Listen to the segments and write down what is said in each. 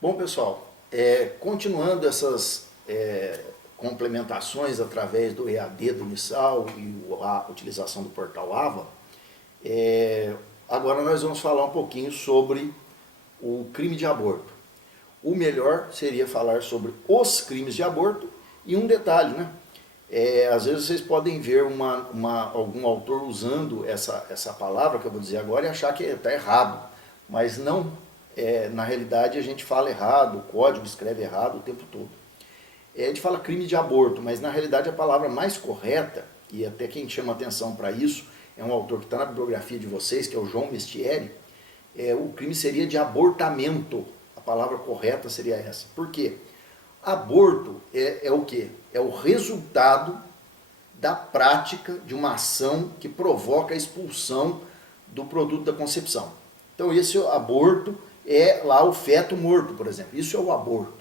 Bom, pessoal, continuando essas complementações através do EAD do Unisal e a utilização do portal AVA, agora nós vamos falar um pouquinho sobre o crime de aborto. O melhor seria falar sobre os crimes de aborto e um detalhe, né? Às vezes vocês podem ver algum autor usando essa palavra que eu vou dizer agora e achar que está errado, mas não. Na realidade a gente fala errado, o código escreve errado o tempo todo. A gente fala crime de aborto, mas na realidade a palavra mais correta, e até quem chama atenção para isso, é um autor que está na bibliografia de vocês, que é o João Mestieri, o crime seria de abortamento. A palavra correta seria essa. Por quê? Aborto é o quê? É o resultado da prática de uma ação que provoca a expulsão do produto da concepção. Então esse aborto é lá o feto morto, por exemplo. Isso é o aborto.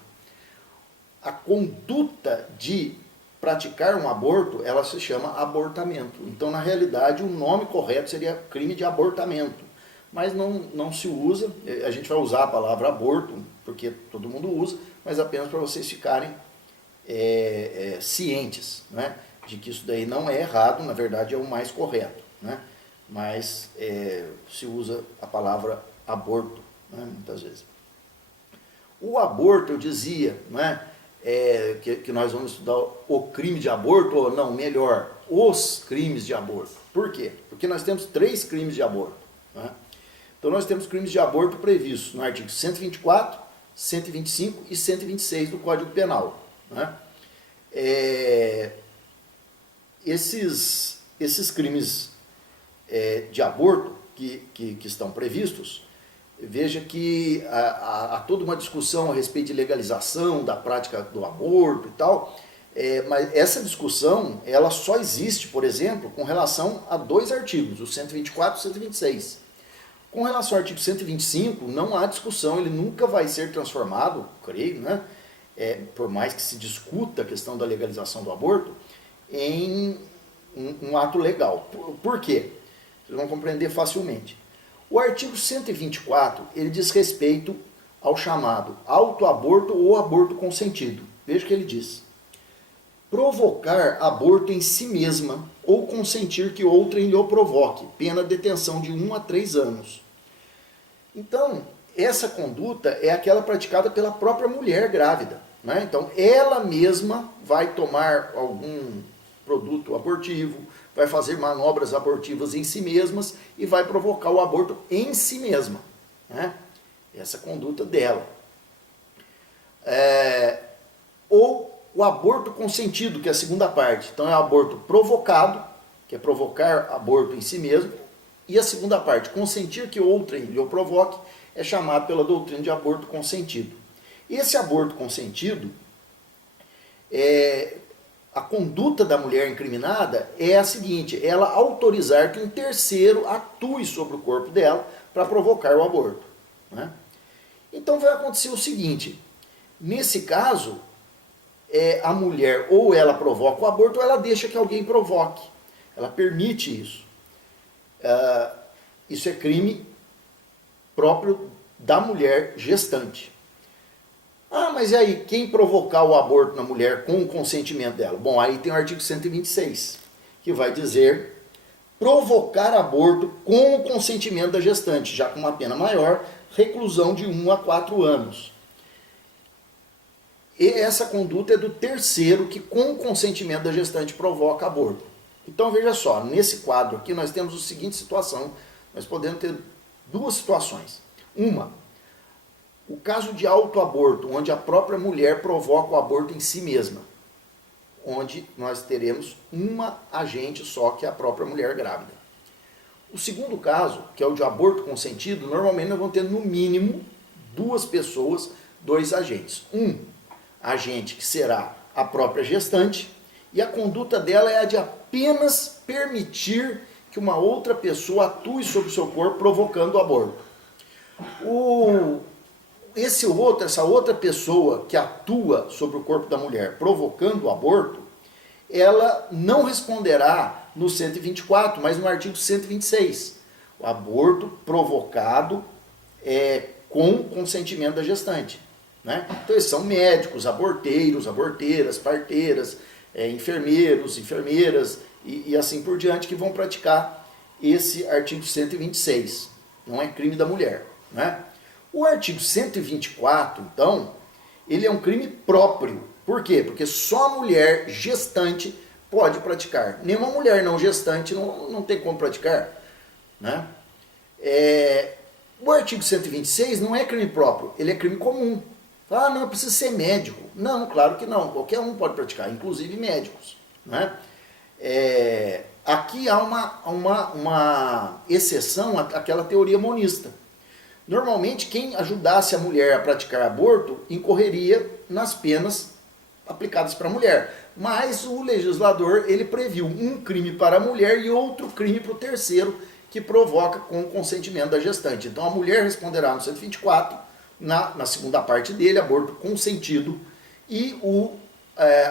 A conduta de praticar um aborto, ela se chama abortamento. Então, na realidade, o nome correto seria crime de abortamento. Mas não se usa, a gente vai usar a palavra aborto, porque todo mundo usa, mas apenas para vocês ficarem cientes, né, de que isso daí não é errado, na verdade é o mais correto, né, mas se usa a palavra aborto, né, muitas vezes. O aborto, eu dizia, né, que nós vamos estudar o crime de aborto, ou não, melhor, os crimes de aborto. Por quê? Porque nós temos 3 crimes de aborto, né? Então nós temos crimes de aborto previstos no artigo 124, 125 e 126 do Código Penal, né? Esses crimes de aborto que estão previstos, veja que há toda uma discussão a respeito de legalização da prática do aborto e tal, mas essa discussão ela só existe, por exemplo, com relação a 2 artigos, o 124 e o 126. Com relação ao artigo 125, não há discussão, ele nunca vai ser transformado, creio, né? Por mais que se discuta a questão da legalização do aborto, em um ato legal. Por quê? Vocês vão compreender facilmente. O artigo 124, ele diz respeito ao chamado autoaborto ou aborto consentido. Veja o que ele diz. Provocar aborto em si mesma ou consentir que outrem lhe o provoque, pena de detenção de 1 a 3 anos. Então, essa conduta é aquela praticada pela própria mulher grávida, né? Então, ela mesma vai tomar algum produto abortivo, vai fazer manobras abortivas em si mesmas e vai provocar o aborto em si mesma, né? Essa conduta dela. Ou o aborto consentido, que é a segunda parte. Então é o aborto provocado, que é provocar aborto em si mesmo, e a segunda parte, consentir que outrem lhe o provoque, é chamado pela doutrina de aborto consentido. Esse aborto consentido, a conduta da mulher incriminada é a seguinte, ela autorizar que um terceiro atue sobre o corpo dela para provocar o aborto, né? Então vai acontecer o seguinte, nesse caso, a mulher ou ela provoca o aborto ou ela deixa que alguém provoque. Ela permite isso. Isso é crime próprio da mulher gestante. Mas e aí, quem provocar o aborto na mulher com o consentimento dela? Bom, aí tem o artigo 126, que vai dizer provocar aborto com o consentimento da gestante, já com uma pena maior, reclusão de 1 a 4 anos. E essa conduta é do terceiro que, com o consentimento da gestante, provoca aborto. Então, veja só, nesse quadro aqui nós temos a seguinte situação, nós podemos ter 2 situações. Uma, o caso de autoaborto, onde a própria mulher provoca o aborto em si mesma, onde nós teremos uma agente só, que é a própria mulher grávida. O segundo caso, que é o de aborto consentido, normalmente nós vamos ter no mínimo 2 pessoas, 2 agentes. Um agente que será a própria gestante, e a conduta dela é a de apenas permitir que uma outra pessoa atue sobre o seu corpo provocando o aborto. Essa outra pessoa que atua sobre o corpo da mulher provocando o aborto, ela não responderá no 124, mas no artigo 126. O aborto provocado com consentimento da gestante. né? Então eles são médicos, aborteiros, aborteiras, parteiras, enfermeiros, enfermeiras e assim por diante que vão praticar esse artigo 126. Não é crime da mulher, né? O artigo 124, então, ele é um crime próprio. Por quê? Porque só a mulher gestante pode praticar. Nenhuma mulher não gestante não tem como praticar, né? O artigo 126 não é crime próprio, ele é crime comum. Ah, não, precisa ser médico. Não, claro que não, qualquer um pode praticar, inclusive médicos, né? Aqui há uma exceção àquela teoria monista. Normalmente, quem ajudasse a mulher a praticar aborto incorreria nas penas aplicadas para a mulher. Mas o legislador ele previu um crime para a mulher e outro crime para o terceiro, que provoca com o consentimento da gestante. Então a mulher responderá no 124, na segunda parte dele, aborto consentido, e o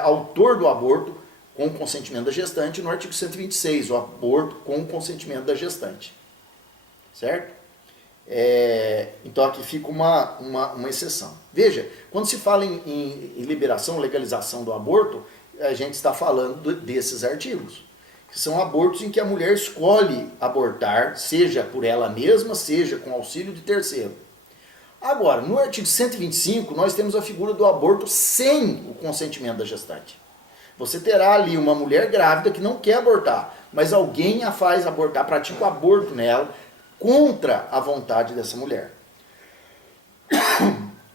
autor do aborto com o consentimento da gestante no artigo 126, o aborto com o consentimento da gestante. Certo? Então aqui fica uma exceção. Veja, quando se fala em liberação, legalização do aborto, a gente está falando desses artigos, que são abortos em que a mulher escolhe abortar, seja por ela mesma, seja com auxílio de terceiro. Agora, no artigo 125, nós temos a figura do aborto sem o consentimento da gestante. Você terá ali uma mulher grávida que não quer abortar, mas alguém a faz abortar, pratica o aborto nela, contra a vontade dessa mulher.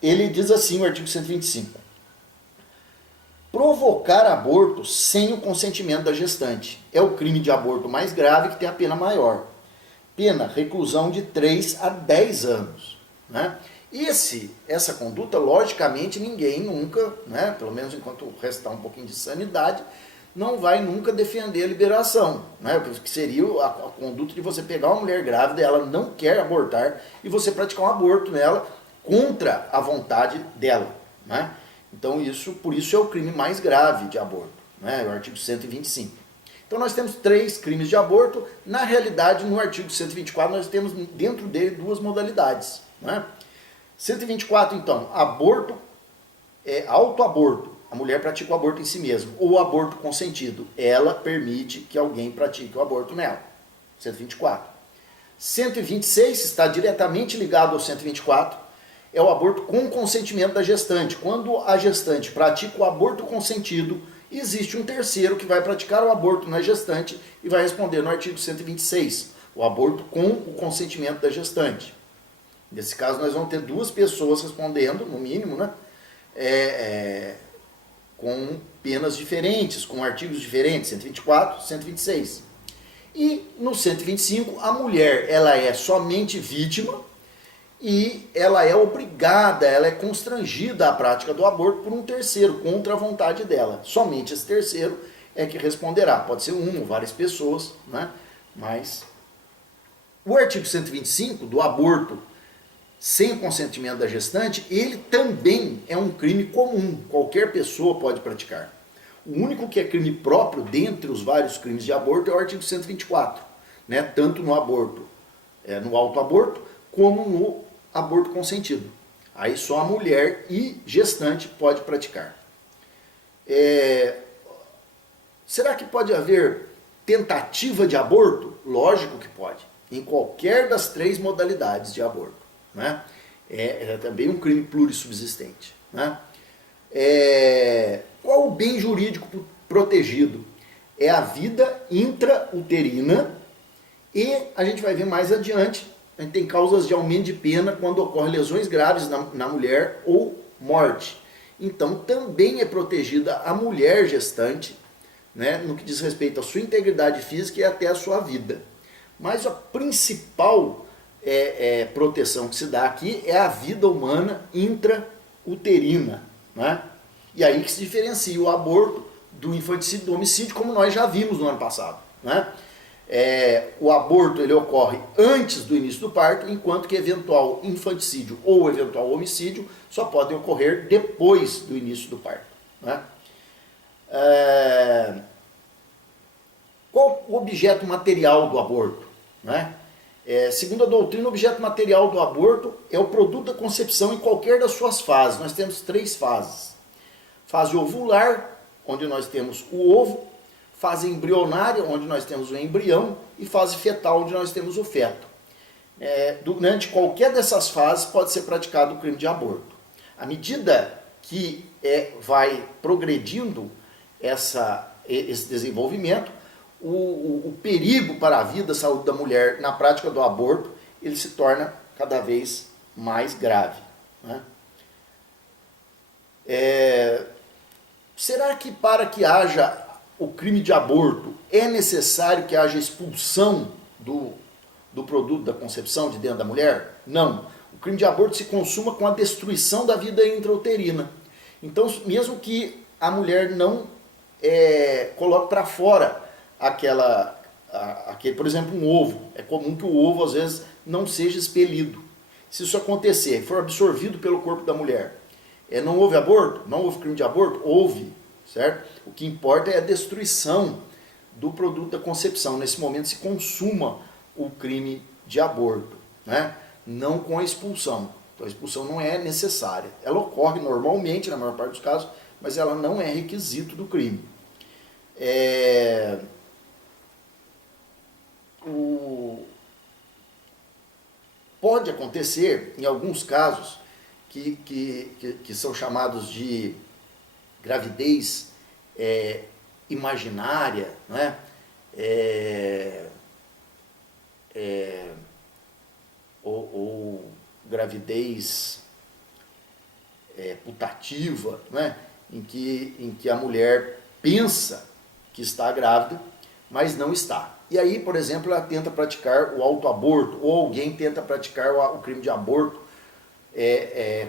Ele diz assim, o artigo 125. Provocar aborto sem o consentimento da gestante é o crime de aborto mais grave que tem a pena maior. Pena, reclusão de 3 a 10 anos. Né? Essa conduta, logicamente, ninguém nunca, né, pelo menos enquanto restar um pouquinho de sanidade, não vai nunca defender a liberação, né? Que seria a conduta de você pegar uma mulher grávida, ela não quer abortar, e você praticar um aborto nela contra a vontade dela, né? Então por isso é o crime mais grave de aborto, né? O artigo 125. Então nós temos 3 crimes de aborto. Na realidade, no artigo 124, nós temos dentro dele 2 modalidades, né? 124, então, aborto, autoaborto. A mulher pratica o aborto em si mesma. Ou aborto consentido. Ela permite que alguém pratique o aborto nela. 124. 126 está diretamente ligado ao 124. É o aborto com consentimento da gestante. Quando a gestante pratica o aborto consentido, existe um terceiro que vai praticar o aborto na gestante e vai responder no artigo 126. O aborto com o consentimento da gestante. Nesse caso, nós vamos ter 2 pessoas respondendo, no mínimo, né? Com penas diferentes, com artigos diferentes, 124, 126. E no 125, a mulher ela é somente vítima e ela é obrigada, ela é constrangida à prática do aborto por um terceiro, contra a vontade dela. Somente esse terceiro é que responderá. Pode ser um ou várias pessoas, né? Mas o artigo 125 do aborto sem o consentimento da gestante, ele também é um crime comum, qualquer pessoa pode praticar. O único que é crime próprio, dentre os vários crimes de aborto, é o artigo 124, né? Tanto no aborto, no autoaborto, como no aborto consentido. Aí só a mulher e gestante pode praticar. Será que pode haver tentativa de aborto? Lógico que pode, em qualquer das 3 modalidades de aborto. Né? É também um crime plurissubsistente. Né? Qual o bem jurídico protegido? É a vida intrauterina e a gente vai ver mais adiante, a gente tem causas de aumento de pena quando ocorrem lesões graves na mulher ou morte. Então também é protegida a mulher gestante, né, no que diz respeito à sua integridade física e até à sua vida. Mas a principal proteção que se dá aqui é a vida humana intrauterina, né? E aí que se diferencia o aborto do infanticídio, do homicídio, como nós já vimos no ano passado, né? O aborto ele ocorre antes do início do parto, enquanto que eventual infanticídio ou eventual homicídio só podem ocorrer depois do início do parto, né? Qual o objeto material do aborto, né? Segundo a doutrina, o objeto material do aborto é o produto da concepção em qualquer das suas fases. Nós temos 3 fases. Fase ovular, onde nós temos o ovo, fase embrionária, onde nós temos o embrião, e fase fetal, onde nós temos o feto. Durante qualquer dessas fases pode ser praticado o crime de aborto. À medida que vai progredindo esse desenvolvimento, o perigo para a vida, a saúde da mulher na prática do aborto, ele se torna cada vez mais grave, né? Será que para que haja o crime de aborto é necessário que haja expulsão do produto da concepção de dentro da mulher? Não. O crime de aborto se consuma com a destruição da vida intrauterina. Então, mesmo que a mulher não coloque para fora por exemplo, um ovo. É comum que o ovo, às vezes, não seja expelido. Se isso acontecer, for absorvido pelo corpo da mulher, não houve aborto? Não houve crime de aborto? Houve, certo? O que importa é a destruição do produto da concepção. Nesse momento se consuma o crime de aborto, né? Não com a expulsão. Então a expulsão não é necessária. Ela ocorre normalmente, na maior parte dos casos, mas ela não é requisito do crime. Pode acontecer, em alguns casos, que são chamados de gravidez imaginária, né? Ou gravidez putativa, né? em que a mulher pensa que está grávida, mas não está. E aí, por exemplo, ela tenta praticar o autoaborto, ou alguém tenta praticar o crime de aborto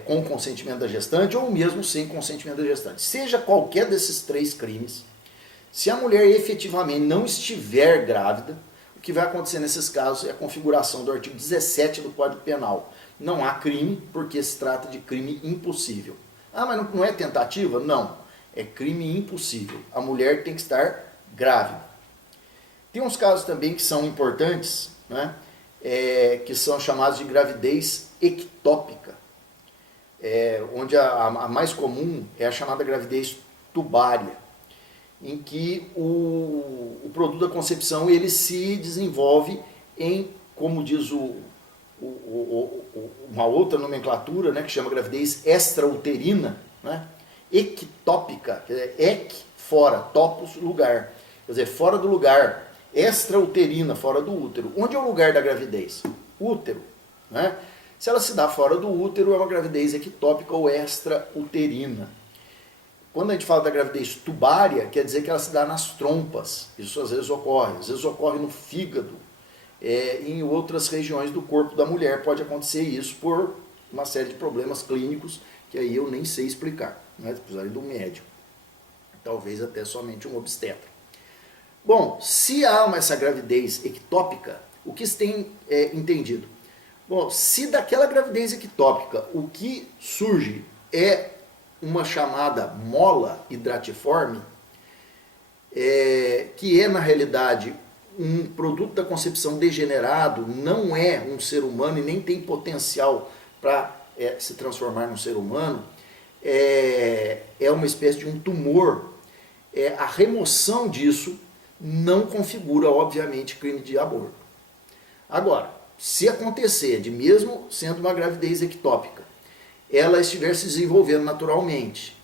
com consentimento da gestante, ou mesmo sem consentimento da gestante. Seja qualquer desses 3 crimes, se a mulher efetivamente não estiver grávida, o que vai acontecer nesses casos é a configuração do artigo 17 do Código Penal. Não há crime, porque se trata de crime impossível. Ah, mas não é tentativa? Não. É crime impossível. A mulher tem que estar grávida. Tem uns casos também que são importantes, né? Que são chamados de gravidez ectópica, onde a mais comum é a chamada gravidez tubária, em que o produto da concepção ele se desenvolve em, como diz uma outra nomenclatura, né, que chama gravidez extrauterina, né? Ectópica, quer dizer, ec, fora, topos, lugar, quer dizer, fora do lugar, extrauterina, fora do útero. Onde é o lugar da gravidez? Útero, né? Se ela se dá fora do útero, é uma gravidez ectópica ou extrauterina. Quando a gente fala da gravidez tubária, quer dizer que ela se dá nas trompas. Isso às vezes ocorre no fígado, em outras regiões do corpo da mulher. Pode acontecer isso por uma série de problemas clínicos que aí eu nem sei explicar, né? Precisaria de um médico, talvez até somente um obstetra. Bom, se há essa gravidez ectópica, o que se tem entendido? Bom, se daquela gravidez ectópica o que surge é uma chamada mola hidratiforme, que é na realidade um produto da concepção degenerado, não é um ser humano e nem tem potencial para se transformar num ser humano, é uma espécie de um tumor, a remoção disso não configura, obviamente, crime de aborto. Agora, se acontecer de mesmo sendo uma gravidez ectópica, ela estiver se desenvolvendo naturalmente,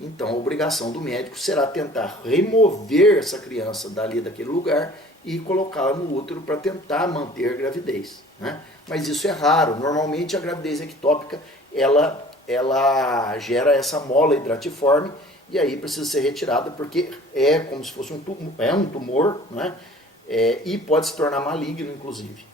então a obrigação do médico será tentar remover essa criança daquele lugar e colocá-la no útero para tentar manter a gravidez, né? Mas isso é raro. Normalmente a gravidez ectópica ela gera essa mola hidratiforme e aí precisa ser retirada porque é como se fosse um tumor, né? E pode se tornar maligno, inclusive.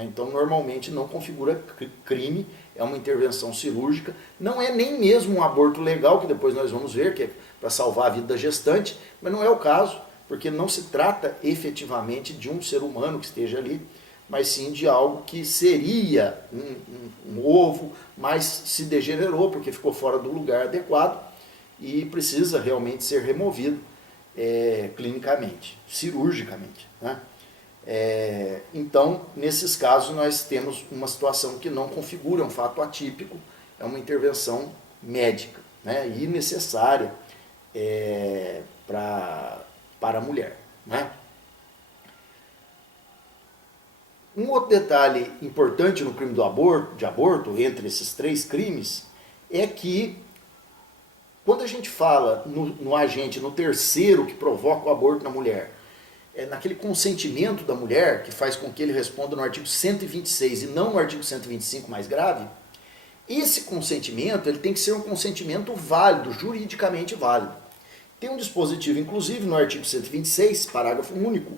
Então, normalmente não configura crime, é uma intervenção cirúrgica, não é nem mesmo um aborto legal, que depois nós vamos ver, que é para salvar a vida da gestante, mas não é o caso, porque não se trata efetivamente de um ser humano que esteja ali, mas sim de algo que seria um ovo, mas se degenerou porque ficou fora do lugar adequado e precisa realmente ser removido clinicamente, cirurgicamente, né? Então, nesses casos, nós temos uma situação que não configura um fato atípico, é uma intervenção médica, né, e necessária para a mulher. Né? Um outro detalhe importante no crime de aborto, entre esses 3 crimes, é que quando a gente fala no agente, no terceiro que provoca o aborto na mulher, naquele consentimento da mulher, que faz com que ele responda no artigo 126 e não no artigo 125 mais grave, esse consentimento ele tem que ser um consentimento válido, juridicamente válido. Tem um dispositivo, inclusive, no artigo 126, parágrafo único,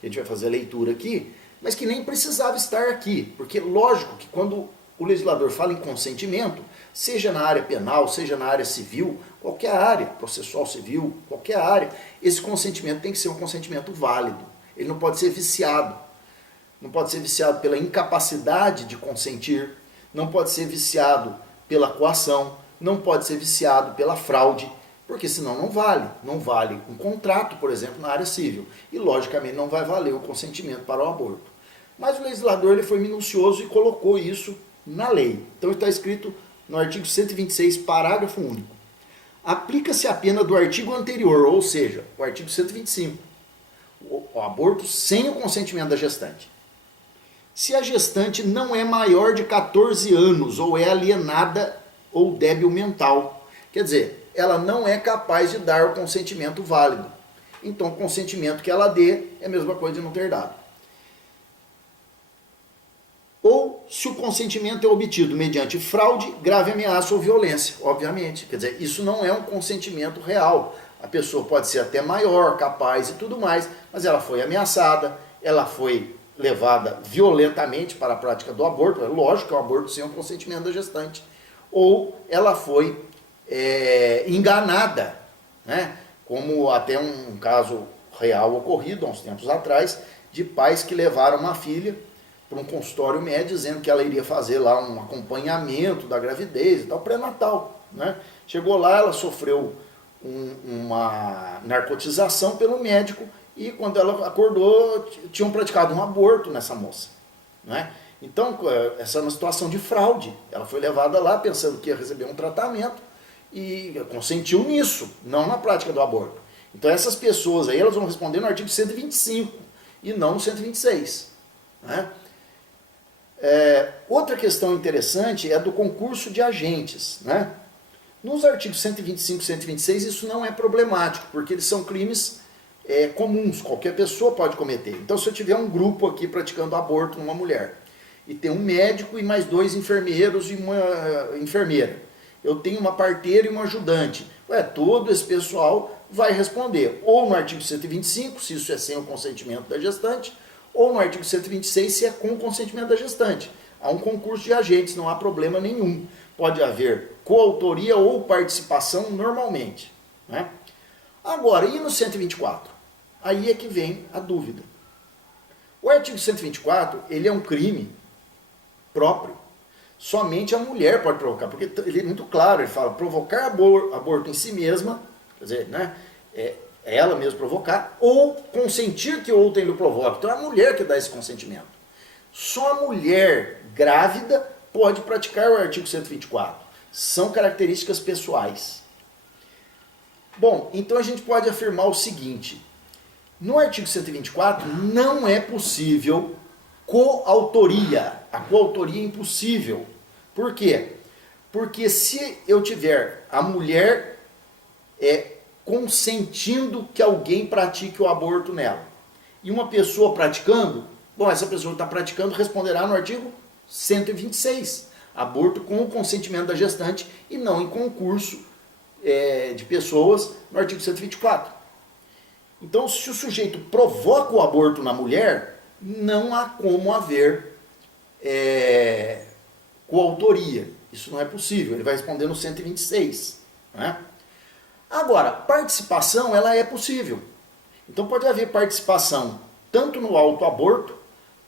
que a gente vai fazer a leitura aqui, mas que nem precisava estar aqui, porque lógico que quando o legislador fala em consentimento, seja na área penal, seja na área civil, qualquer área, processual civil, qualquer área, esse consentimento tem que ser um consentimento válido. Ele não pode ser viciado. Não pode ser viciado pela incapacidade de consentir, não pode ser viciado pela coação, não pode ser viciado pela fraude, porque senão não vale. Não vale um contrato, por exemplo, na área civil. E, logicamente, não vai valer o consentimento para o aborto. Mas o legislador ele foi minucioso e colocou isso na lei. Então está escrito no artigo 126, parágrafo único. Aplica-se a pena do artigo anterior, ou seja, o artigo 125, o aborto sem o consentimento da gestante. Se a gestante não é maior de 14 anos ou é alienada ou débil mental, quer dizer, ela não é capaz de dar o consentimento válido. Então, o consentimento que ela dê é a mesma coisa de não ter dado. Ou se o consentimento é obtido mediante fraude, grave ameaça ou violência, obviamente. Quer dizer, isso não é um consentimento real. A pessoa pode ser até maior, capaz e tudo mais, mas ela foi ameaçada, ela foi levada violentamente para a prática do aborto, é lógico que é um aborto sem o consentimento da gestante. Ou ela foi enganada, né? Como até um caso real ocorrido há uns tempos atrás, de pais que levaram uma filha para um consultório médico dizendo que ela iria fazer lá um acompanhamento da gravidez e tal, pré-natal. Né? Chegou lá, ela sofreu uma narcotização pelo médico e quando ela acordou, tinham praticado um aborto nessa moça. Né? Então, essa é uma situação de fraude. Ela foi levada lá pensando que ia receber um tratamento e consentiu nisso, não na prática do aborto. Então, essas pessoas aí, elas vão responder no artigo 125 e não no 126. Né? Outra questão interessante é do concurso de agentes. Né? Nos artigos 125 e 126 isso não é problemático, porque eles são crimes comuns, qualquer pessoa pode cometer. Então se eu tiver um grupo aqui praticando aborto numa mulher, e tem um médico e mais 2 enfermeiros e uma enfermeira, eu tenho uma parteira e uma ajudante, todo esse pessoal vai responder, ou no artigo 125, se isso é sem o consentimento da gestante, ou no artigo 126, se é com o consentimento da gestante. Há um concurso de agentes, não há problema nenhum. Pode haver coautoria ou participação normalmente. Né? Agora, e no 124? Aí é que vem a dúvida. O artigo 124, ele é um crime próprio. Somente a mulher pode provocar, porque ele é muito claro, ele fala provocar aborto em si mesma, quer dizer, né, ela mesma provocar, ou consentir que outrem lhe provoque. Então é a mulher que dá esse consentimento. Só a mulher grávida pode praticar o artigo 124. São características pessoais. Bom, então a gente pode afirmar o seguinte. No artigo 124 não é possível coautoria. A coautoria é impossível. Por quê? Porque se eu tiver a mulher consentindo que alguém pratique o aborto nela, e uma pessoa praticando, bom, essa pessoa que está praticando responderá no artigo 126. Aborto com o consentimento da gestante e não em concurso de pessoas no artigo 124. Então, se o sujeito provoca o aborto na mulher, não há como haver coautoria. Isso não é possível. Ele vai responder no 126. Né? Agora, participação, ela é possível. Então, pode haver participação tanto no autoaborto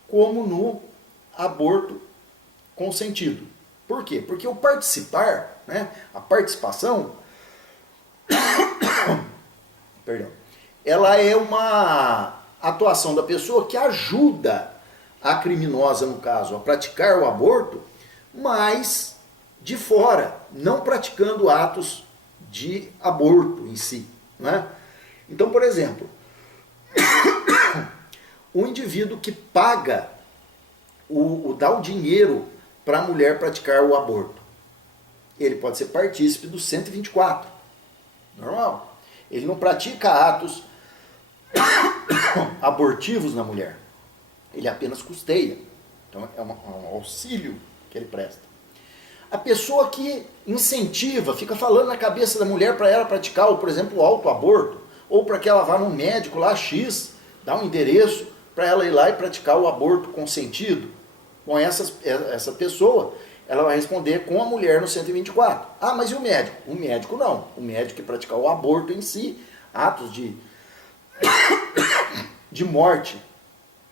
como no aborto consentido. Por quê? Porque o participar, né, a participação, perdão, ela é uma atuação da pessoa que ajuda a criminosa, no caso, a praticar o aborto, mas de fora, não praticando atos de aborto em si, né? Então, por exemplo, o indivíduo que paga, dá o dinheiro para a mulher praticar o aborto, ele pode ser partícipe do 124, normal. Ele não pratica atos abortivos na mulher, ele apenas custeia. Então é um auxílio que ele presta. A pessoa que incentiva, fica falando na cabeça da mulher para ela praticar, por exemplo, o autoaborto, ou para que ela vá num médico lá X, dá um endereço para ela ir lá e praticar o aborto consentido. Bom, essa pessoa, ela vai responder com a mulher no 124. Ah, mas e o médico? O médico não. O médico que praticar o aborto em si, atos de morte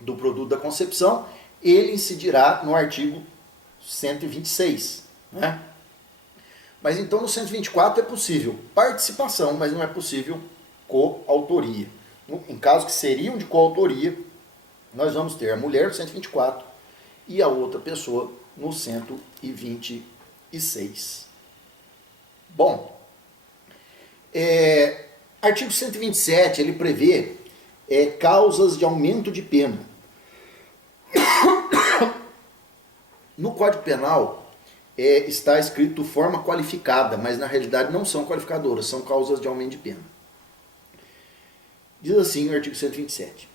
do produto da concepção, ele incidirá no artigo 126. Né? Mas então no 124 é possível participação, mas não é possível coautoria. Em casos que seriam de coautoria, nós vamos ter a mulher no 124 e a outra pessoa no 126. Bom, artigo 127, ele prevê causas de aumento de pena. No Código Penal está escrito forma qualificada, mas na realidade não são qualificadoras, são causas de aumento de pena. Diz assim o artigo 127.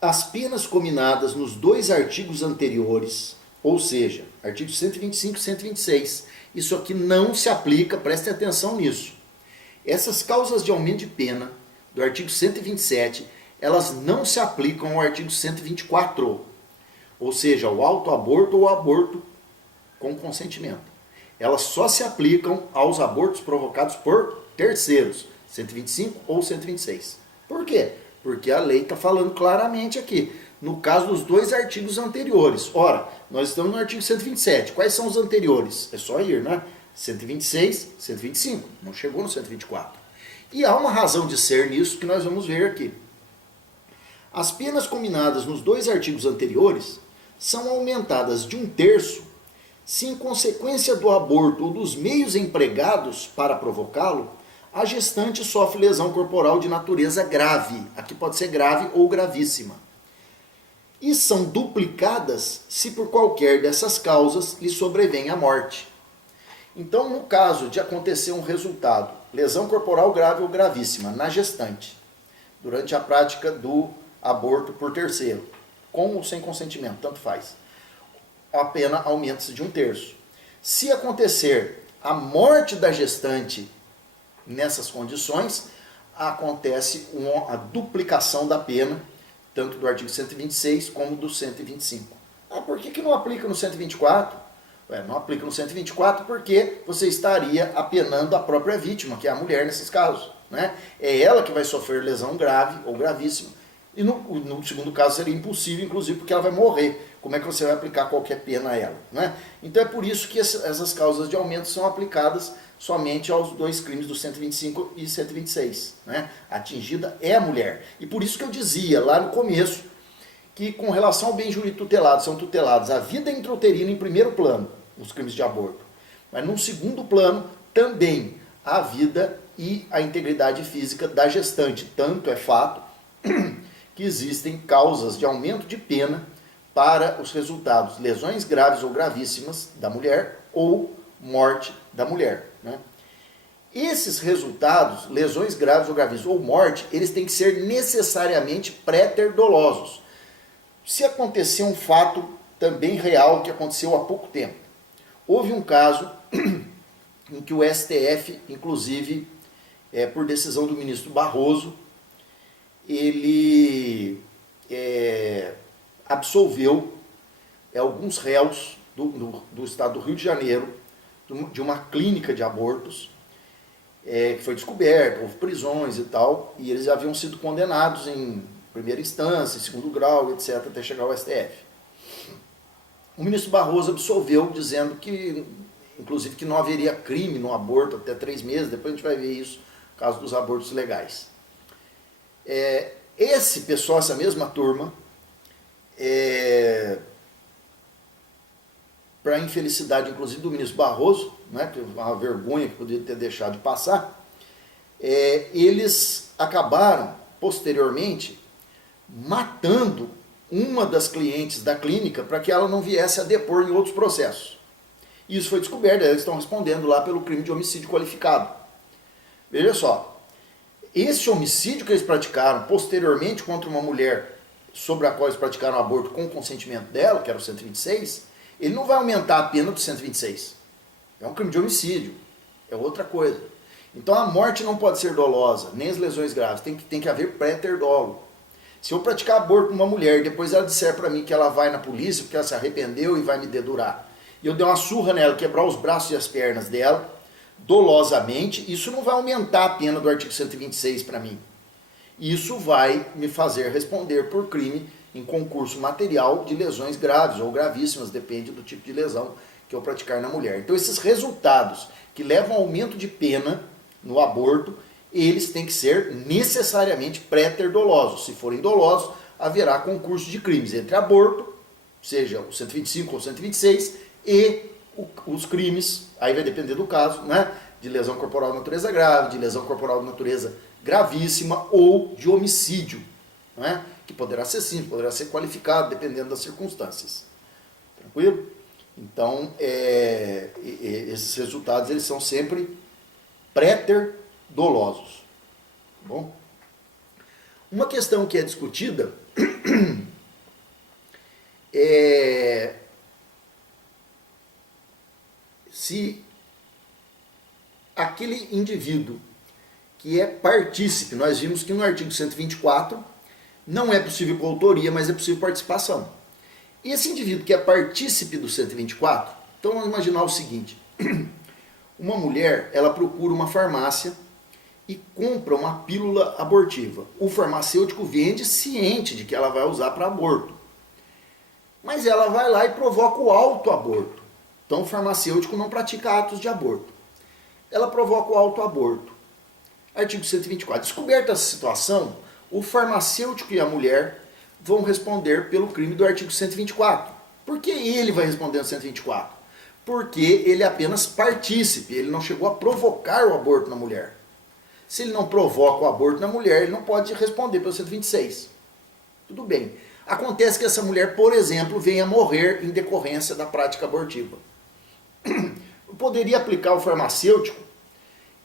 As penas cominadas nos dois artigos anteriores, ou seja, artigos 125 e 126, isso aqui não se aplica, prestem atenção nisso. Essas causas de aumento de pena do artigo 127, elas não se aplicam ao artigo 124, ou seja, ao autoaborto ou ao aborto com consentimento. Elas só se aplicam aos abortos provocados por terceiros, 125 ou 126. Por quê? Porque a lei está falando claramente aqui, no caso dos dois artigos anteriores. Ora, nós estamos no artigo 127. Quais são os anteriores? É só ir, né? 126, 125. Não chegou no 124. E há uma razão de ser nisso que nós vamos ver aqui. As penas cominadas nos dois artigos anteriores são aumentadas de 1/3 se em consequência do aborto ou dos meios empregados para provocá-lo, a gestante sofre lesão corporal de natureza grave. Aqui pode ser grave ou gravíssima. E são duplicadas se por qualquer dessas causas lhe sobrevém a morte. Então, no caso de acontecer um resultado, lesão corporal grave ou gravíssima na gestante, durante a prática do aborto por terceiro, com ou sem consentimento, tanto faz, a pena aumenta-se de 1/3. Se acontecer a morte da gestante nessas condições, acontece a duplicação da pena, tanto do artigo 126 como do 125. Ah, por que não aplica no 124? Não aplica no 124 porque você estaria apenando a própria vítima, que é a mulher nesses casos. Né? É ela que vai sofrer lesão grave ou gravíssima. E no segundo caso seria impossível, inclusive, porque ela vai morrer. Como é que você vai aplicar qualquer pena a ela? Né? Então é por isso que essas causas de aumento são aplicadas somente aos dois crimes do 125 e 126. Né? A atingida é a mulher. E por isso que eu dizia lá no começo que com relação ao bem jurídico tutelado, são tutelados a vida intrauterina em primeiro plano, os crimes de aborto. Mas num segundo plano também a vida e a integridade física da gestante. Tanto é fato que existem causas de aumento de pena para os resultados, lesões graves ou gravíssimas da mulher ou morte da mulher. Né? Esses resultados, lesões graves ou gravíssimas ou morte, eles têm que ser necessariamente pré-dolosos. Se acontecer um fato também real que aconteceu há pouco tempo, houve um caso em que o STF, inclusive, por decisão do ministro Barroso, ele absolveu alguns réus do estado do Rio de Janeiro de uma clínica de abortos que foi descoberta, houve prisões e tal, e eles haviam sido condenados em primeira instância, em segundo grau, etc., até chegar ao STF. O ministro Barroso absolveu, dizendo que, inclusive, que não haveria crime no aborto até 3 meses, depois a gente vai ver isso, no caso dos abortos legais. Esse pessoal, essa mesma turma, para a infelicidade, inclusive, do ministro Barroso, né, que é uma vergonha que poderia ter deixado de passar, eles acabaram, posteriormente, matando uma das clientes da clínica para que ela não viesse a depor em outros processos. Isso foi descoberto, eles estão respondendo lá pelo crime de homicídio qualificado. Veja só, esse homicídio que eles praticaram posteriormente contra uma mulher sobre a qual eles praticaram aborto com o consentimento dela, que era o 126, ele não vai aumentar a pena do 126. É um crime de homicídio, é outra coisa. Então a morte não pode ser dolosa, nem as lesões graves, tem que haver préter dolo. Se eu praticar aborto com uma mulher e depois ela disser para mim que ela vai na polícia porque ela se arrependeu e vai me dedurar, e eu der uma surra nela, quebrar os braços e as pernas dela, dolosamente, isso não vai aumentar a pena do artigo 126 para mim. Isso vai me fazer responder por crime em concurso material de lesões graves ou gravíssimas, depende do tipo de lesão que eu praticar na mulher. Então esses resultados que levam ao aumento de pena no aborto, eles têm que ser necessariamente préter-dolosos. Se forem dolosos, haverá concurso de crimes entre aborto, seja o 125 ou 126, e os crimes, aí vai depender do caso, né, de lesão corporal de natureza grave, de lesão corporal de natureza gravíssima ou de homicídio, né, que poderá ser simples, poderá ser qualificado, dependendo das circunstâncias. Tranquilo? Então, esses resultados eles são sempre préter-dolosos. Tá bom? Uma questão que é discutida é se aquele indivíduo que é partícipe, nós vimos que no artigo 124 não é possível coautoria, mas é possível participação. E esse indivíduo que é partícipe do 124, então vamos imaginar o seguinte, uma mulher, ela procura uma farmácia e compra uma pílula abortiva. O farmacêutico vende ciente de que ela vai usar para aborto. Mas ela vai lá e provoca o autoaborto. Então o farmacêutico não pratica atos de aborto. Ela provoca o autoaborto. Artigo 124. Descoberta essa situação, o farmacêutico e a mulher vão responder pelo crime do artigo 124. Por que ele vai responder no 124? Porque ele é apenas partícipe, ele não chegou a provocar o aborto na mulher. Se ele não provoca o aborto na mulher, ele não pode responder pelo 126. Tudo bem. Acontece que essa mulher, por exemplo, venha a morrer em decorrência da prática abortiva. Eu poderia aplicar ao farmacêutico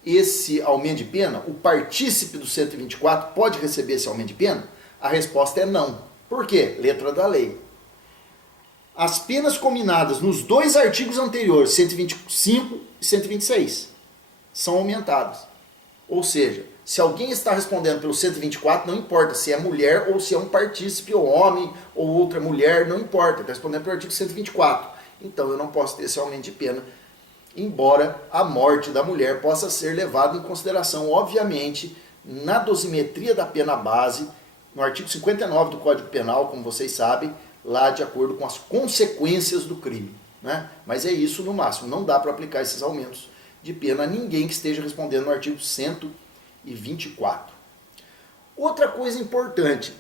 esse aumento de pena? O partícipe do 124 pode receber esse aumento de pena? A resposta é não. Por quê? Letra da lei. As penas combinadas nos dois artigos anteriores, 125 e 126, são aumentadas. Ou seja, se alguém está respondendo pelo 124, não importa se é mulher ou se é um partícipe, ou homem, ou outra mulher, não importa, está respondendo pelo artigo 124. Então eu não posso ter esse aumento de pena, embora a morte da mulher possa ser levada em consideração, obviamente, na dosimetria da pena base, no artigo 59 do Código Penal, como vocês sabem, lá de acordo com as consequências do crime. Né? Mas é isso no máximo, não dá para aplicar esses aumentos de pena a ninguém que esteja respondendo no artigo 124. Outra coisa importante,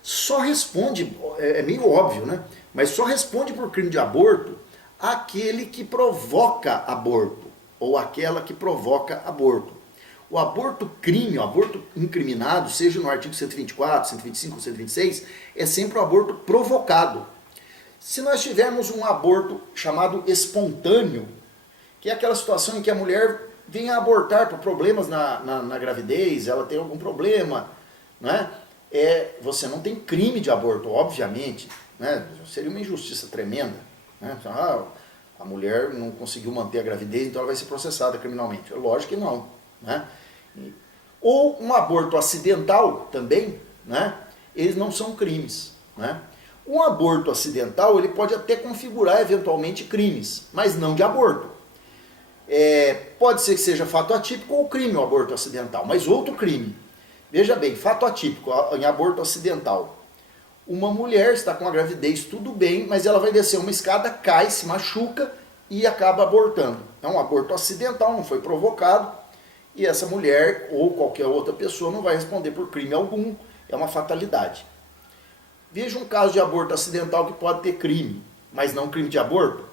só responde, é meio óbvio, né? Mas só responde por crime de aborto aquele que provoca aborto, ou aquela que provoca aborto. O aborto crime, o aborto incriminado, seja no artigo 124, 125 ou 126, é sempre o aborto provocado. Se nós tivermos um aborto chamado espontâneo, que é aquela situação em que a mulher vem a abortar por problemas na gravidez, ela tem algum problema, né? Você não tem crime de aborto, obviamente, né? Seria uma injustiça tremenda. Né? A mulher não conseguiu manter a gravidez, então ela vai ser processada criminalmente. Lógico que não. Né? Ou um aborto acidental também, né? Eles não são crimes. Né? Um aborto acidental ele pode até configurar eventualmente crimes, mas não de aborto. Pode ser que seja fato atípico ou crime o aborto acidental, mas outro crime. Veja bem, fato atípico em aborto acidental. Uma mulher está com a gravidez, tudo bem, mas ela vai descer uma escada, cai, se machuca e acaba abortando. É um aborto acidental, não foi provocado. e essa mulher ou qualquer outra pessoa não vai responder por crime algum, é uma fatalidade. Veja um caso de aborto acidental que pode ter crime, mas não crime de aborto.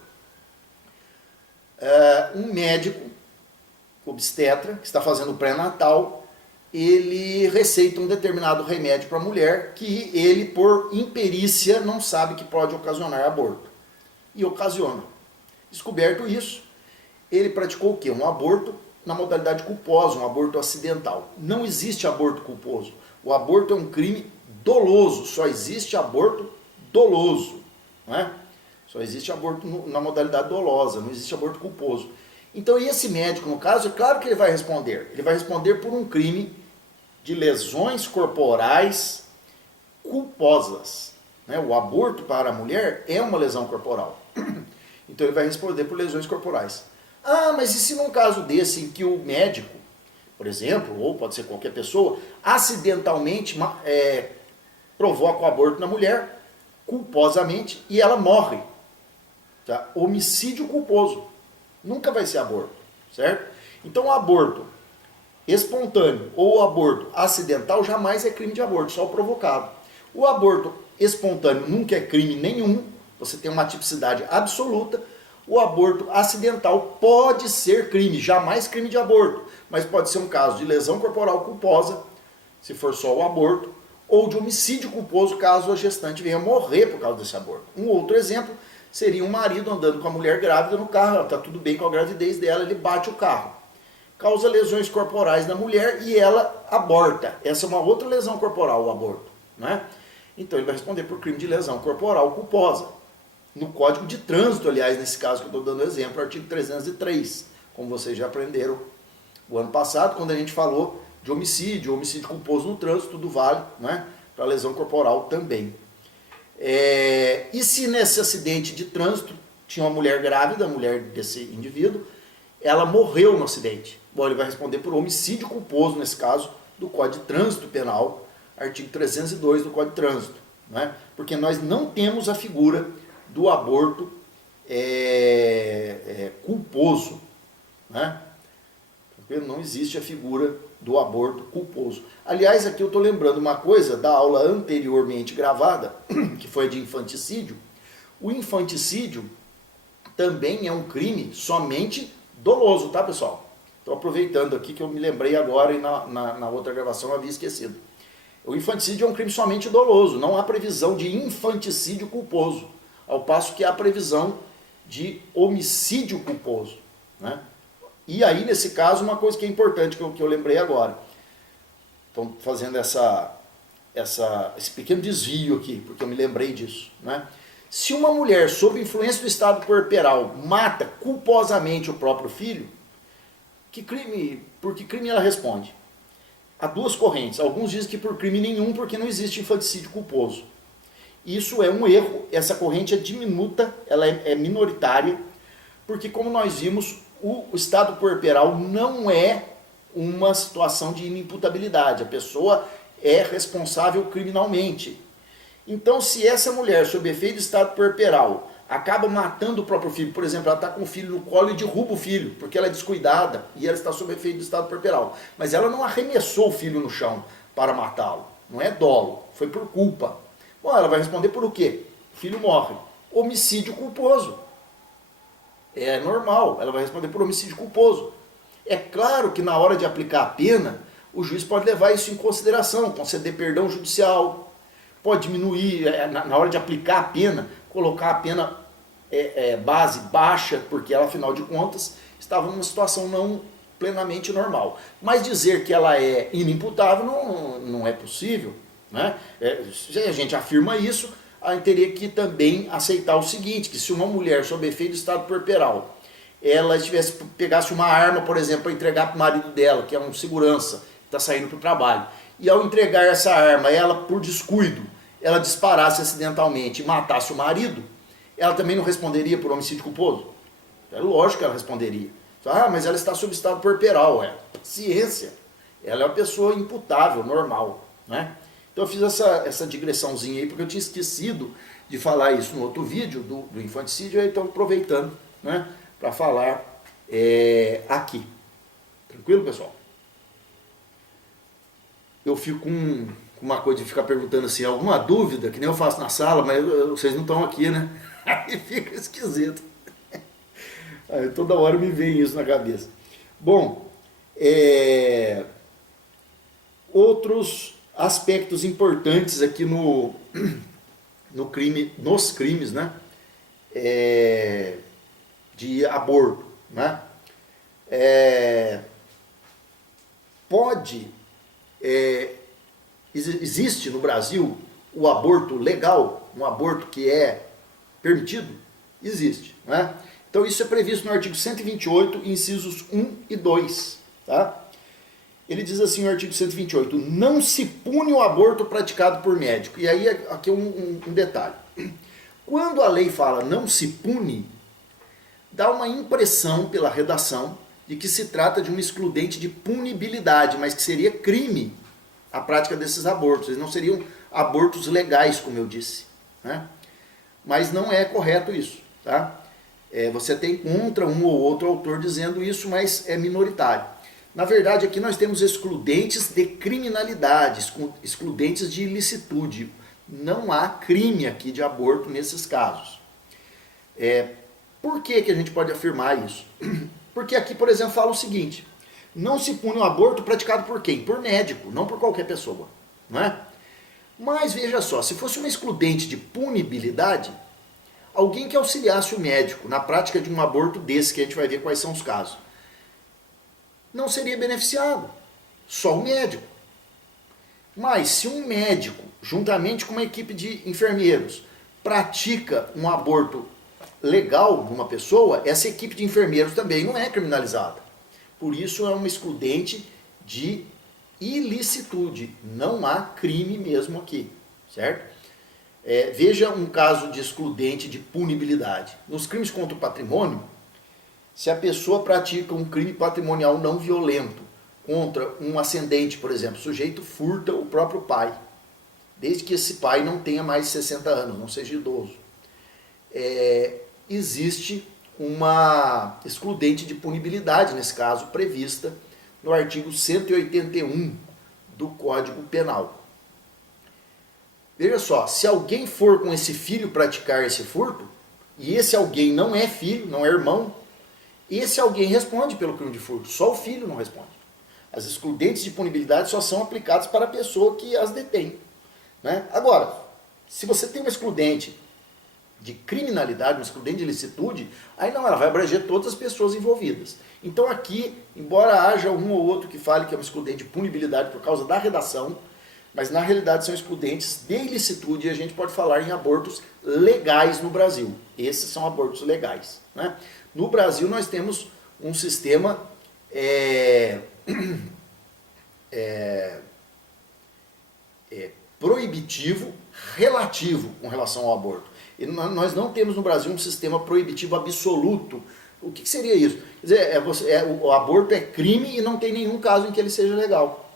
Um médico obstetra que está fazendo pré-natal, ele receita um determinado remédio para a mulher que ele, por imperícia, não sabe que pode ocasionar aborto. E ocasiona. Descoberto isso, ele praticou o quê? Um aborto na modalidade culposa, um aborto acidental. Não existe aborto culposo. O aborto é um crime doloso, só existe aborto doloso. Não é? Só existe aborto na modalidade dolosa, não existe aborto culposo. Então, esse médico, no caso, é claro que ele vai responder. Ele vai responder por um crime de lesões corporais culposas. Né? O aborto para a mulher é uma lesão corporal. Então, ele vai responder por lesões corporais. Ah, mas e se num caso desse em que o médico, por exemplo, ou pode ser qualquer pessoa, acidentalmente provoca o aborto na mulher, culposamente, e ela morre? Tá? Homicídio culposo. Nunca vai ser aborto, certo? Então o aborto espontâneo ou o aborto acidental jamais é crime de aborto, só o provocado. O aborto espontâneo nunca é crime nenhum, você tem uma tipicidade absoluta. O aborto acidental pode ser crime, jamais crime de aborto, mas pode ser um caso de lesão corporal culposa, se for só o aborto, ou de homicídio culposo, caso a gestante venha morrer por causa desse aborto. Um outro exemplo seria um marido andando com a mulher grávida no carro, está tudo bem com a gravidez dela, ele bate o carro. Causa lesões corporais na mulher e ela aborta. Essa é uma outra lesão corporal, o aborto. Né? Então ele vai responder por crime de lesão corporal culposa. No Código de Trânsito, aliás, nesse caso que eu estou dando exemplo, artigo 303, como vocês já aprenderam o ano passado, quando a gente falou de homicídio culposo no trânsito, tudo vale, né? Para lesão corporal também. E se nesse acidente de trânsito tinha uma mulher grávida, a mulher desse indivíduo, ela morreu no acidente? Bom, ele vai responder por homicídio culposo, nesse caso, do Código de Trânsito Penal, artigo 302 do Código de Trânsito. Né? Porque nós não temos a figura do aborto culposo. Né? Não existe a figura do aborto culposo. Aliás, aqui eu estou lembrando uma coisa da aula anteriormente gravada, que foi a de infanticídio. O infanticídio também é um crime somente doloso, tá, pessoal? Estou aproveitando aqui que eu me lembrei agora e na outra gravação eu havia esquecido. O infanticídio é um crime somente doloso, não há previsão de infanticídio culposo, ao passo que há previsão de homicídio culposo. Né? E aí, nesse caso, uma coisa que é importante que eu lembrei agora. Estou fazendo esse pequeno desvio aqui, porque eu me lembrei disso. Né? Se uma mulher, sob influência do estado puerperal, mata culposamente o próprio filho, por que crime ela responde? Há duas correntes. Alguns dizem que por crime nenhum, porque não existe infanticídio culposo. Isso é um erro, essa corrente é diminuta, ela é minoritária, porque como nós vimos, o estado puerperal não é uma situação de inimputabilidade, a pessoa é responsável criminalmente. Então, se essa mulher, sob efeito do estado puerperal, acaba matando o próprio filho, por exemplo, ela está com o filho no colo e derruba o filho, porque ela é descuidada e ela está sob efeito do estado puerperal, mas ela não arremessou o filho no chão para matá-lo, não é dolo, foi por culpa. Bom, ela vai responder por o quê? O filho morre. Homicídio culposo. É normal, ela vai responder por homicídio culposo. É claro que na hora de aplicar a pena, o juiz pode levar isso em consideração, conceder perdão judicial, pode diminuir, na hora de aplicar a pena, colocar a pena base baixa, porque ela, afinal de contas, estava numa situação não plenamente normal. Mas dizer que ela é inimputável não é possível. Né? Se a gente afirma isso, a gente teria que também aceitar o seguinte, que se uma mulher sob efeito do estado puerperal, ela pegasse uma arma, por exemplo, para entregar para o marido dela, que é um segurança, que está saindo para o trabalho, e ao entregar essa arma, ela, por descuido, ela disparasse acidentalmente e matasse o marido, ela também não responderia por homicídio culposo? É lógico que ela responderia. Mas ela está sob estado puerperal, ciência. Ela é uma pessoa imputável, normal, né? Então eu fiz essa digressãozinha aí, porque eu tinha esquecido de falar isso no outro vídeo do infanticídio, aí estou aproveitando, né, para falar aqui. Tranquilo, pessoal? eu fico com uma coisa de ficar perguntando assim, alguma dúvida, que nem eu faço na sala, mas vocês não estão aqui, né? Aí fica esquisito. Aí toda hora me vem isso na cabeça. Bom, outros aspectos importantes aqui nos crimes, né? De aborto, né? Existe no Brasil o aborto legal, um aborto que é permitido? Existe, né? Então isso é previsto no artigo 128, incisos 1 e 2, tá? Ele diz assim no artigo 128, não se pune o aborto praticado por médico. E aí aqui é um detalhe. Quando a lei fala não se pune, dá uma impressão pela redação de que se trata de um excludente de punibilidade, mas que seria crime a prática desses abortos. Eles não seriam abortos legais, como eu disse, né? Mas não é correto isso, tá? Você tem contra um ou outro autor dizendo isso, mas é minoritário. Na verdade, aqui nós temos excludentes de criminalidade, excludentes de ilicitude. Não há crime aqui de aborto nesses casos. Por que a gente pode afirmar isso? Porque aqui, por exemplo, fala o seguinte, não se pune o aborto praticado por quem? Por médico, não por qualquer pessoa, não é? Mas veja só, se fosse uma excludente de punibilidade, alguém que auxiliasse o médico na prática de um aborto desse, que a gente vai ver quais são os casos, não seria beneficiado, só o médico. Mas se um médico, juntamente com uma equipe de enfermeiros, pratica um aborto legal numa pessoa, essa equipe de enfermeiros também não é criminalizada. Por isso é uma excludente de ilicitude, não há crime mesmo aqui, certo? Veja um caso de excludente de punibilidade. Nos crimes contra o patrimônio, se a pessoa pratica um crime patrimonial não violento contra um ascendente, por exemplo, o sujeito furta o próprio pai, desde que esse pai não tenha mais de 60 anos, não seja idoso. Existe uma excludente de punibilidade, nesse caso, prevista no artigo 181 do Código Penal. Veja só, se alguém for com esse filho praticar esse furto, e esse alguém não é filho, não é irmão, esse alguém responde pelo crime de furto, só o filho não responde. As excludentes de punibilidade só são aplicadas para a pessoa que as detém, né? Agora, se você tem uma excludente de criminalidade, uma excludente de ilicitude, aí não, ela vai abranger todas as pessoas envolvidas. Então aqui, embora haja um ou outro que fale que é uma excludente de punibilidade por causa da redação, mas na realidade são excludentes de ilicitude e a gente pode falar em abortos legais no Brasil. Esses são abortos legais, né? No Brasil nós temos um sistema proibitivo relativo com relação ao aborto. E nós não temos no Brasil um sistema proibitivo absoluto. O que seria isso? Quer dizer, o aborto é crime e não tem nenhum caso em que ele seja legal.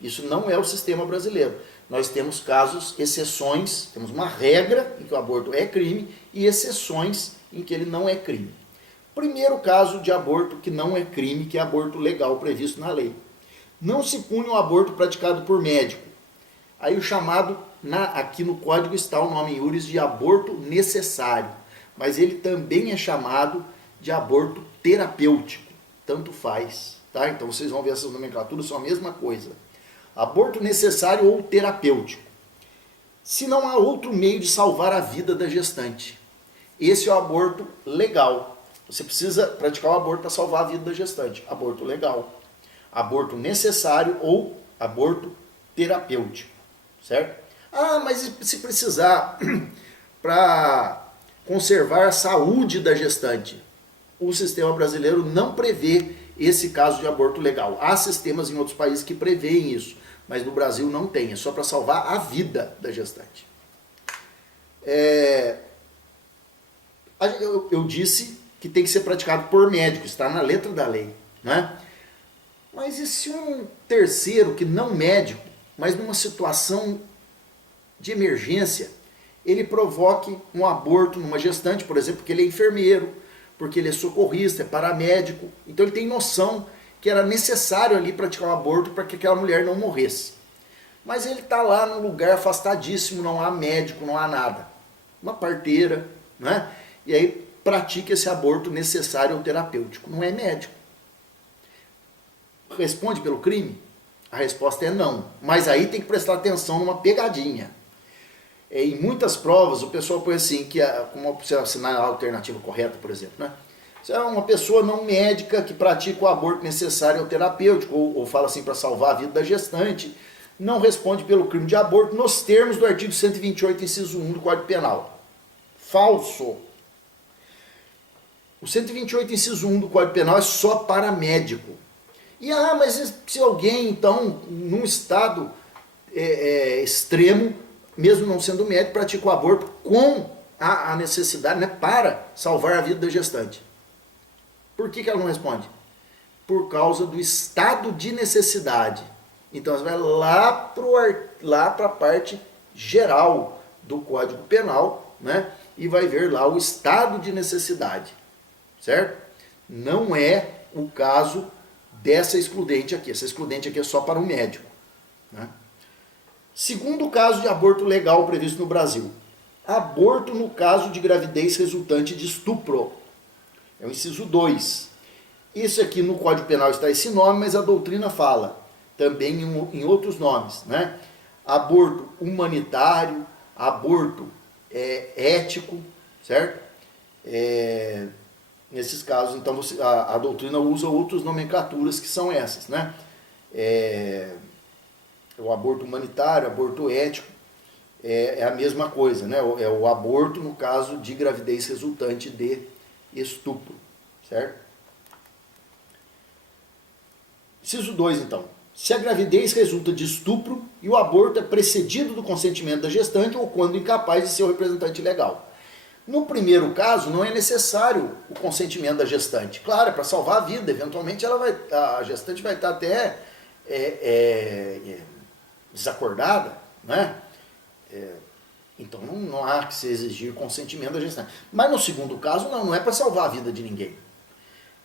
Isso não é o sistema brasileiro. Nós temos casos, exceções, temos uma regra em que o aborto é crime e exceções em que ele não é crime. Primeiro caso de aborto que não é crime, que é aborto legal previsto na lei. Não se pune um aborto praticado por médico. Aí o chamado, aqui no código está o nome em iuris de aborto necessário, mas ele também é chamado de aborto terapêutico, tanto faz, tá? Então vocês vão ver essas nomenclaturas, são a mesma coisa. Aborto necessário ou terapêutico. Se não há outro meio de salvar a vida da gestante. Esse é o aborto legal. Você precisa praticar o aborto para salvar a vida da gestante. Aborto legal. Aborto necessário ou aborto terapêutico. Certo? Ah, mas se precisar para conservar a saúde da gestante? O sistema brasileiro não prevê esse caso de aborto legal. Há sistemas em outros países que prevêem isso, mas no Brasil não tem. É só para salvar a vida da gestante. Eu disse que tem que ser praticado por médico, está na letra da lei, né? Mas e se um terceiro que não médico, mas numa situação de emergência, ele provoque um aborto numa gestante, por exemplo, porque ele é enfermeiro, porque ele é socorrista, é paramédico, então ele tem noção que era necessário ali praticar um aborto para que aquela mulher não morresse. mas ele está lá num lugar afastadíssimo, não há médico, não há nada. Uma parteira, né? E aí pratica esse aborto necessário ou terapêutico. Não é médico. Responde pelo crime? A resposta é não. Mas aí tem que prestar atenção numa pegadinha. Em muitas provas, o pessoal põe assim, que como você assinar a alternativa correta, por exemplo, né? Você é uma pessoa não médica que pratica o aborto necessário ou terapêutico, ou fala assim para salvar a vida da gestante, não responde pelo crime de aborto nos termos do artigo 128, inciso 1 do Código Penal. Falso. O 128, inciso 1 do Código Penal é só para médico. E mas se alguém, então, num estado extremo, mesmo não sendo médico, pratica o aborto com a necessidade, né, para salvar a vida da gestante. Por que ela não responde? Por causa do estado de necessidade. Então você vai lá para a parte geral do Código Penal, né, e vai ver lá o estado de necessidade, certo? Não é o caso dessa excludente aqui. Essa excludente aqui é só para o médico, né? Segundo caso de aborto legal previsto no Brasil. Aborto no caso de gravidez resultante de estupro. É o inciso 2. Isso aqui no Código Penal está esse nome, mas a doutrina fala também em outros nomes, né? Aborto humanitário, aborto ético, certo? Nesses casos, então, a doutrina usa outras nomenclaturas que são essas, né? O aborto humanitário, aborto ético, é a mesma coisa, né? É o aborto no caso de gravidez resultante de estupro, certo? Inciso 2, então. Se a gravidez resulta de estupro e o aborto é precedido do consentimento da gestante ou quando incapaz de seu representante legal. No primeiro caso, não é necessário o consentimento da gestante. Claro, é para salvar a vida. Eventualmente a gestante vai estar até desacordada, né? Então não há que se exigir consentimento da gestante. Mas no segundo caso, não é para salvar a vida de ninguém.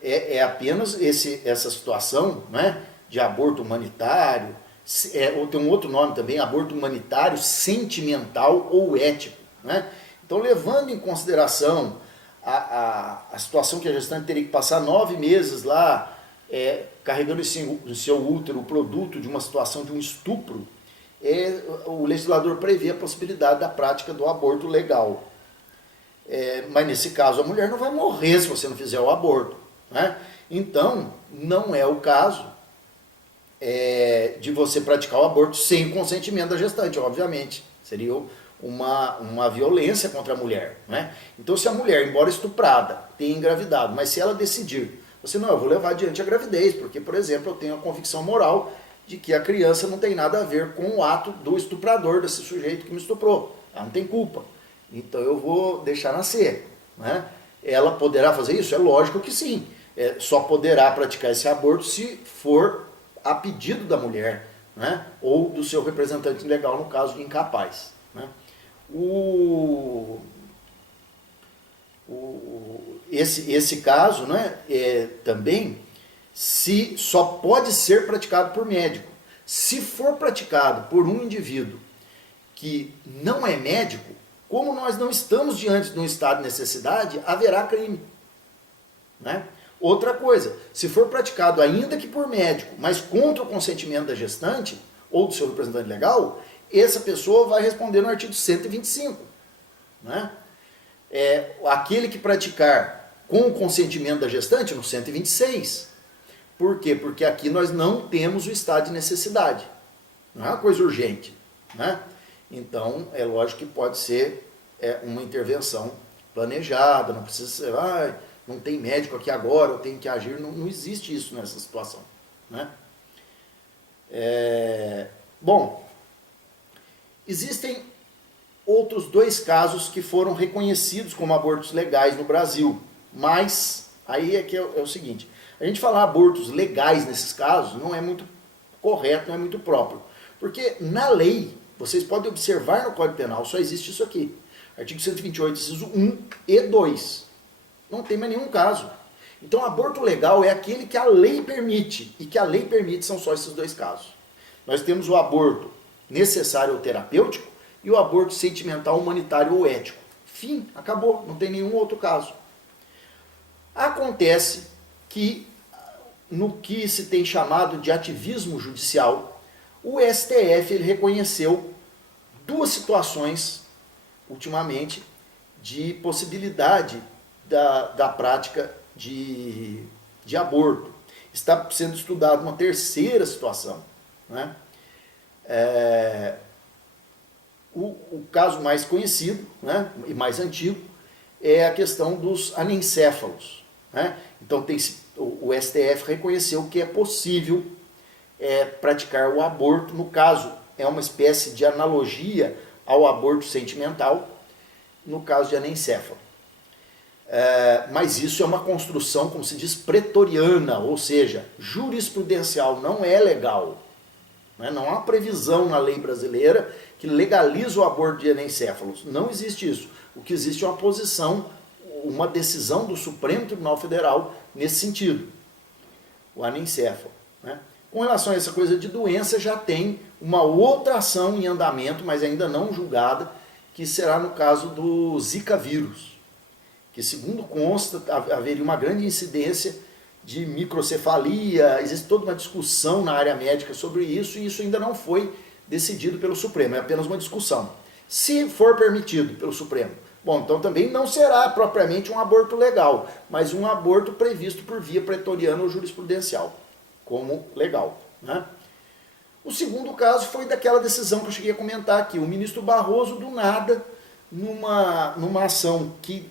É apenas essa situação, né, de aborto humanitário, ou tem um outro nome também, aborto humanitário, sentimental ou ético, né? Então, levando em consideração a situação que a gestante teria que passar 9 meses lá, carregando em seu útero o produto de uma situação de um estupro, o legislador prevê a possibilidade da prática do aborto legal. Mas nesse caso a mulher não vai morrer se você não fizer o aborto, né? Então, não é o caso de você praticar o aborto sem o consentimento da gestante, obviamente. Seria uma violência contra a mulher, né? Então, se a mulher, embora estuprada, tenha engravidado, mas se ela decidir, eu vou levar adiante a gravidez, porque, por exemplo, eu tenho a convicção moral de que a criança não tem nada a ver com o ato do estuprador, desse sujeito que me estuprou. Ela não tem culpa. Então eu vou deixar nascer, né? Ela poderá fazer isso? É lógico que sim. Só poderá praticar esse aborto se for a pedido da mulher, né? Ou do seu representante legal, no caso de incapaz, né? Esse caso, né, também só pode ser praticado por médico. Se for praticado por um indivíduo que não é médico, como nós não estamos diante de um estado de necessidade, haverá crime, né? Outra coisa, se for praticado ainda que por médico, mas contra o consentimento da gestante ou do seu representante legal, essa pessoa vai responder no artigo 125, né? Aquele que praticar com o consentimento da gestante, no 126. Por quê? Porque aqui nós não temos o estado de necessidade. Não é uma coisa urgente, né? Então, é lógico que pode ser uma intervenção planejada, não precisa ser, não tem médico aqui agora, eu tenho que agir. Não existe isso nessa situação, né? Bom, existem outros 2 casos que foram reconhecidos como abortos legais no Brasil, mas aí é o seguinte, a gente falar abortos legais nesses casos não é muito correto, não é muito próprio, porque na lei, vocês podem observar no Código Penal, só existe isso aqui, artigo 128, inciso 1 e 2, não tem mais nenhum caso. Então, aborto legal é aquele que a lei permite, e que a lei permite são só esses 2 casos. Nós temos o aborto necessário ou terapêutico, e o aborto sentimental, humanitário ou ético. Fim, acabou, não tem nenhum outro caso. Acontece que, no que se tem chamado de ativismo judicial, o STF ele reconheceu duas situações, ultimamente, de possibilidade da prática de aborto. Está sendo estudada uma terceira situação, né? O caso mais conhecido, né, e mais antigo é a questão dos anencéfalos, né? Então o STF reconheceu que é possível praticar o aborto, no caso é uma espécie de analogia ao aborto sentimental, no caso de anencéfalo. Mas isso é uma construção, como se diz, pretoriana, ou seja, jurisprudencial, não é legal. Não há previsão na lei brasileira que legaliza o aborto de anencéfalos. Não existe isso. O que existe é uma posição, uma decisão do Supremo Tribunal Federal nesse sentido. O anencéfalo. Né? Com relação a essa coisa de doença, já tem uma outra ação em andamento, mas ainda não julgada, que será no caso do Zika vírus. Que, segundo consta, haveria uma grande incidência de microcefalia, existe toda uma discussão na área médica sobre isso, e isso ainda não foi decidido pelo Supremo, é apenas uma discussão. Se for permitido pelo Supremo, bom, então também não será propriamente um aborto legal, mas um aborto previsto por via pretoriana ou jurisprudencial, como legal. Né? O segundo caso foi daquela decisão que eu cheguei a comentar aqui, o ministro Barroso, do nada, numa ação que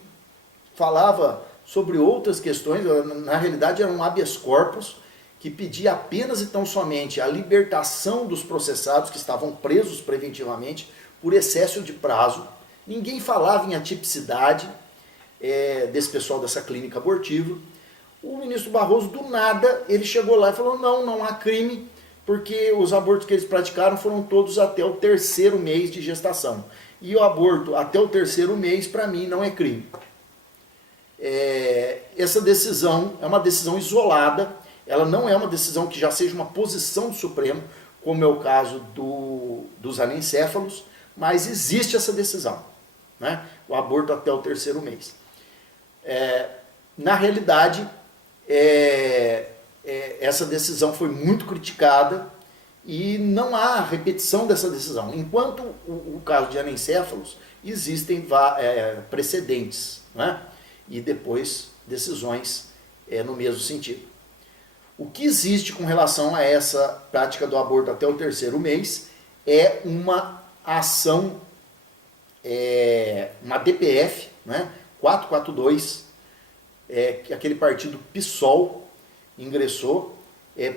falava sobre outras questões, na realidade era um habeas corpus, que pedia apenas e tão somente a libertação dos processados que estavam presos preventivamente por excesso de prazo. Ninguém falava em atipicidade desse pessoal dessa clínica abortiva. O ministro Barroso, do nada, ele chegou lá e falou, não há crime, porque os abortos que eles praticaram foram todos até o 3º mês de gestação. E o aborto até o 3º mês, para mim, não é crime. Essa decisão é uma decisão isolada, ela não é uma decisão que já seja uma posição do Supremo, como é o caso dos anencéfalos, mas existe essa decisão, né? O aborto até o 3º mês. Na realidade, essa decisão foi muito criticada e não há repetição dessa decisão. Enquanto o caso de anencéfalos, existem precedentes, né? E depois decisões no mesmo sentido. O que existe com relação a essa prática do aborto até o 3º mês é uma ação, uma DPF, né, 442, que aquele partido PSOL ingressou,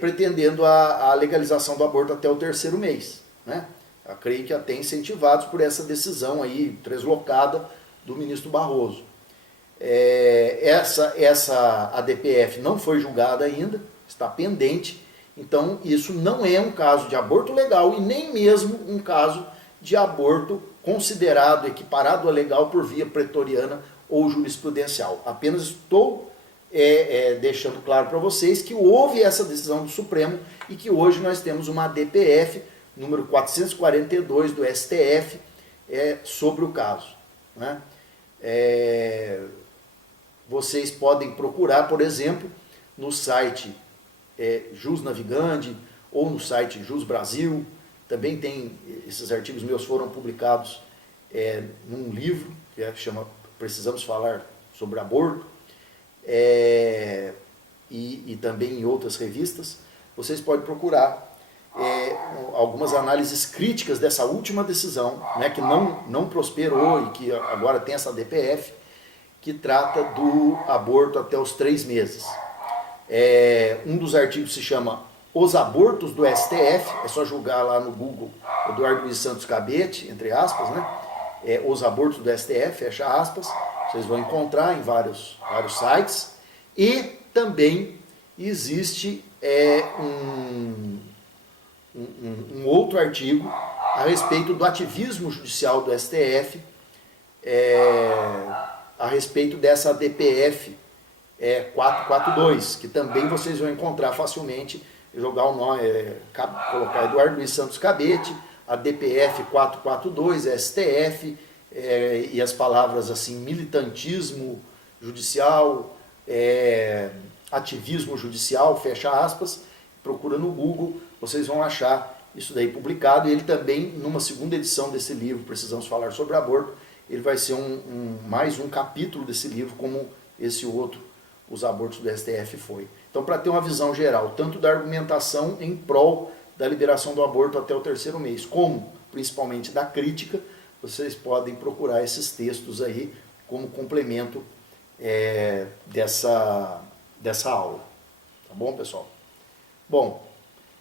pretendendo a legalização do aborto até o 3º mês. Né? Eu creio que até incentivados por essa decisão aí, translocada do ministro Barroso. Essa ADPF não foi julgada ainda, está pendente, então isso não é um caso de aborto legal e nem mesmo um caso de aborto considerado equiparado a legal por via pretoriana ou jurisprudencial. Apenas estou deixando claro para vocês que houve essa decisão do Supremo e que hoje nós temos uma ADPF número 442 do STF sobre o caso. Né? Vocês podem procurar, por exemplo, no site Jus Navigandi ou no site Jus Brasil. Também tem, esses artigos meus foram publicados num livro que chama Precisamos Falar sobre Aborto, e também em outras revistas. Vocês podem procurar algumas análises críticas dessa última decisão, né, que não prosperou e que agora tem essa DPF, que trata do aborto até os 3 meses. Um dos artigos se chama Os Abortos do STF, é só jogar lá no Google Eduardo Luiz Santos Cabete, entre aspas, né? Os Abortos do STF, fecha aspas, vocês vão encontrar em vários sites. E também existe um outro artigo a respeito do ativismo judicial do STF, a respeito dessa DPF 442, que também vocês vão encontrar facilmente, jogar o nome, colocar Eduardo Luiz Santos Cabete, a DPF 442, a STF, e as palavras assim, militantismo judicial, ativismo judicial, fecha aspas, procura no Google, vocês vão achar isso daí publicado. E ele também, numa segunda edição desse livro, Precisamos Falar sobre Aborto, ele vai ser mais um capítulo desse livro, como esse outro, Os Abortos do STF, foi. Então, para ter uma visão geral, tanto da argumentação em prol da liberação do aborto até o 3º mês, como, principalmente, da crítica, vocês podem procurar esses textos aí como complemento dessa aula. Tá bom, pessoal? Bom,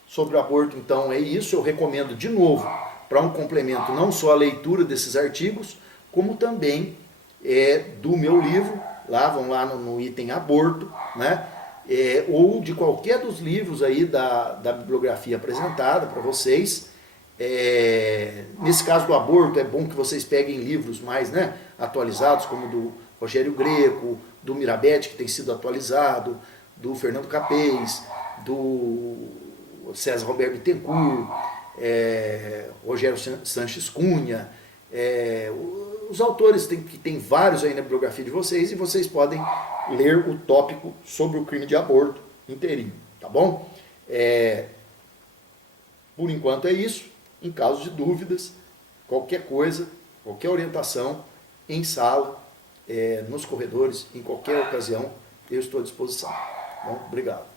sobre o aborto, então, é isso. Eu recomendo, de novo, para um complemento, não só a leitura desses artigos, como também do meu livro, vão lá no item aborto, né? Ou de qualquer dos livros aí da bibliografia apresentada para vocês. Nesse caso do aborto, é bom que vocês peguem livros mais, né, atualizados, como do Rogério Greco, do Mirabete, que tem sido atualizado, do Fernando Capês, do César Roberto Bittencourt, Rogério Sanches Cunha, os autores que tem vários aí na bibliografia de vocês, e vocês podem ler o tópico sobre o crime de aborto inteirinho, tá bom? Por enquanto é isso. Em caso de dúvidas, qualquer coisa, qualquer orientação, em sala, nos corredores, em qualquer ocasião, eu estou à disposição. Bom, obrigado.